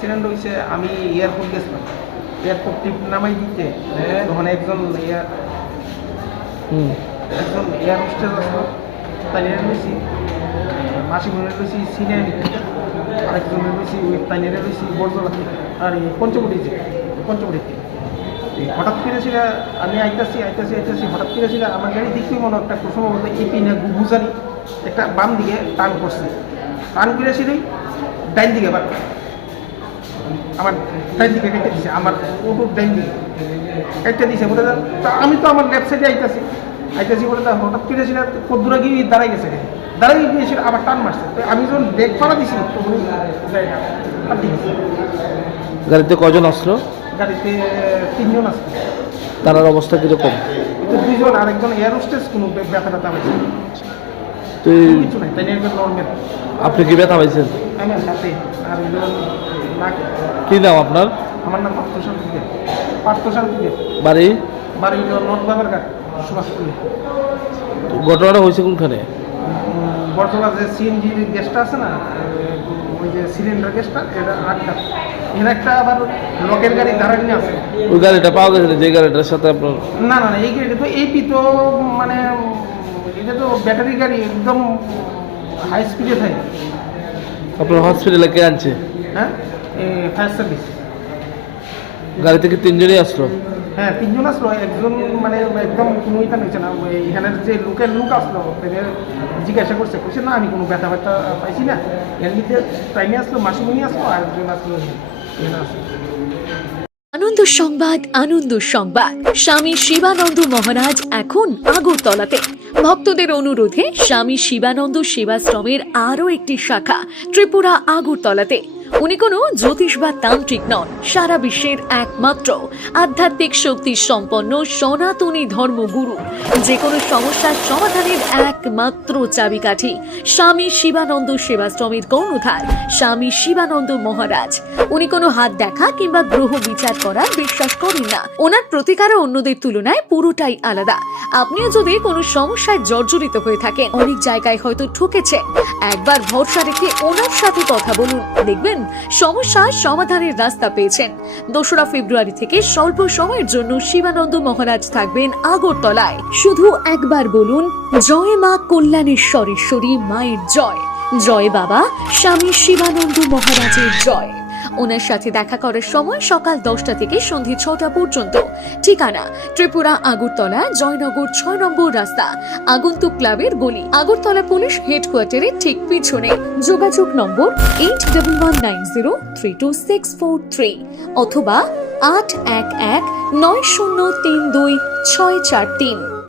Accident হয়েছে, আমি airport গেছিলাম, এয়ারপোর্ট টিপ নামাই দিতে তখন একজন এয়ার হোস্টেস আসলো, তাইনের লইছি, মাসিমুনের লইছি সিনিয়র, আরেকজনের লইছি ওই তাইনের লইছি বরজলা আর এই পঞ্চবটিতে। হঠাৎ করেছিল আমি আইতাছি হঠাৎ করেছিল আমার গাড়ি দেখতে মনে একটা সম্ভবত এপি না গুজানি একটা বাম দিকে টান করছে, টান করেছিলই ডাইন দিকে আবার আমার ডাইন দিকে কেটে দিছে, আমার ওটুর ডাইন দিকে কেটে দিছে বলে। তা আমি তো আমার লেফট সাইডে আইতাছি বলে তা হঠাৎ করেছিল কদ্দুরা গিয়ে দাঁড়াই গিয়েছিল আবার টান মারছে। তো আমি যখন ব্রেক ফাড়া দিছি তখন গাড়িতে কজন আসলো? গাড়িতে 3 জন আসলো। তার অবস্থা কিরকম? 2 জন, আরেকজন এয়ার হোস্টেস, কোনো ব্যথা পাইছে তুই কিছু নাই, তাই একজন নর্মাল। আপনি কি ব্যথা পাইছেন? আমার সাথে আর কি নাম আপনার? আমার নাম পার্থশান্তি। বাড়ি নর্থ বাজারঘাট সুভাষপল্লী। ঘটনাটা হয়েছে কোনখানে? বর্তমান যে সিএনজির গ্যাসটা আছে না, ওই যে সিলিন্ডার গ্যাসটা, এটা আটটা এখানে একটা আবার লোকের গাড়ি দাঁড়ানি আছে। ওই গাড়িটা পাওয়া গেছে যে গাড়িটার সাথে আপনার? না, এই গাড়িটা তো এপি তো মানে এটা তো ব্যাটারি গাড়ি, একদম হাই স্পিডে থাকে। আপনার হসপিটালে কে আনছে? হ্যাঁ, ফায়ার সার্ভিস। গাড়ি থেকে 3 জনই আসলো? হ্যাঁ, 3 জন আসলো, একজন মানে একদম কোনো ইটা নিচ্ছে না, এখানের যে লোক আসলো তাদের জিজ্ঞাসা করছে না আমি কোনো ব্যথা পাইছি না। এর মধ্যে ট্রাইনে আসলো, মাসিমণি আসলো, আর একজন আসলো এখানে আসলো। আনন্দ সংবাদ। স্বামী শিবানন্দ মহারাজ এখন আগরতলাতে। ভক্তদের অনুরোধে স্বামী শিবানন্দ সেবাশ্রমের আরও একটি শাখা ত্রিপুরা আগরতলাতে। উনি কোনো জ্যোতিষ বা তান্ত্রিক নন, সারা বিশ্বের একমাত্র আধ্যাত্মিক শক্তি সম্পন্ন সনাতনী ধর্মগুরু। যে কোনো সমস্যার সমাধানের একমাত্র চাবিকাঠি স্বামী শিবানন্দ সেবাশ্রমের কর্ণধার স্বামী শিবানন্দ মহারাজ। উনি কোনো হাত দেখা কিংবা গ্রহ বিচার করার বিশ্বাস করেন না। ওনার প্রতিকারও অন্যদের তুলনায় পুরোটাই আলাদা। আপনিও যদি কোনো সমস্যায় জর্জরিত হয়ে থাকেন, অনেক জায়গায় হয়তো ঠকেছেন, একবার ভরসা রেখে ওনার সাথে কথা বলুন, দেখবেন সমস্যার সমাধানের রাস্তা পেয়েছেন। 2রা ফেব্রুয়ারি থেকে স্বল্প সময়ের জন্য শিবানন্দ মহারাজ থাকবেন আগরতলায়। শুধু একবার বলুন, জয় মা কল্যাণেশ্বরেশ্বরী মায়ের জয়, জয় বাবা স্বামী শিবানন্দ মহারাজের জয়। ওনার সাথে দেখা করার সময় সকাল 10টা থেকে সন্ধ্যে 6টা পর্যন্ত। ঠিকানা ত্রিপুরা আগরতলা, জয়নগর 6 নম্বর রাস্তা, আগন্তুক ক্লাবের গলি, আগরতলা পুলিশ হেডকোয়ার্টারের ঠিক পিছনে। যোগাযোগ নম্বর 8119032643 অথবা 8119032643।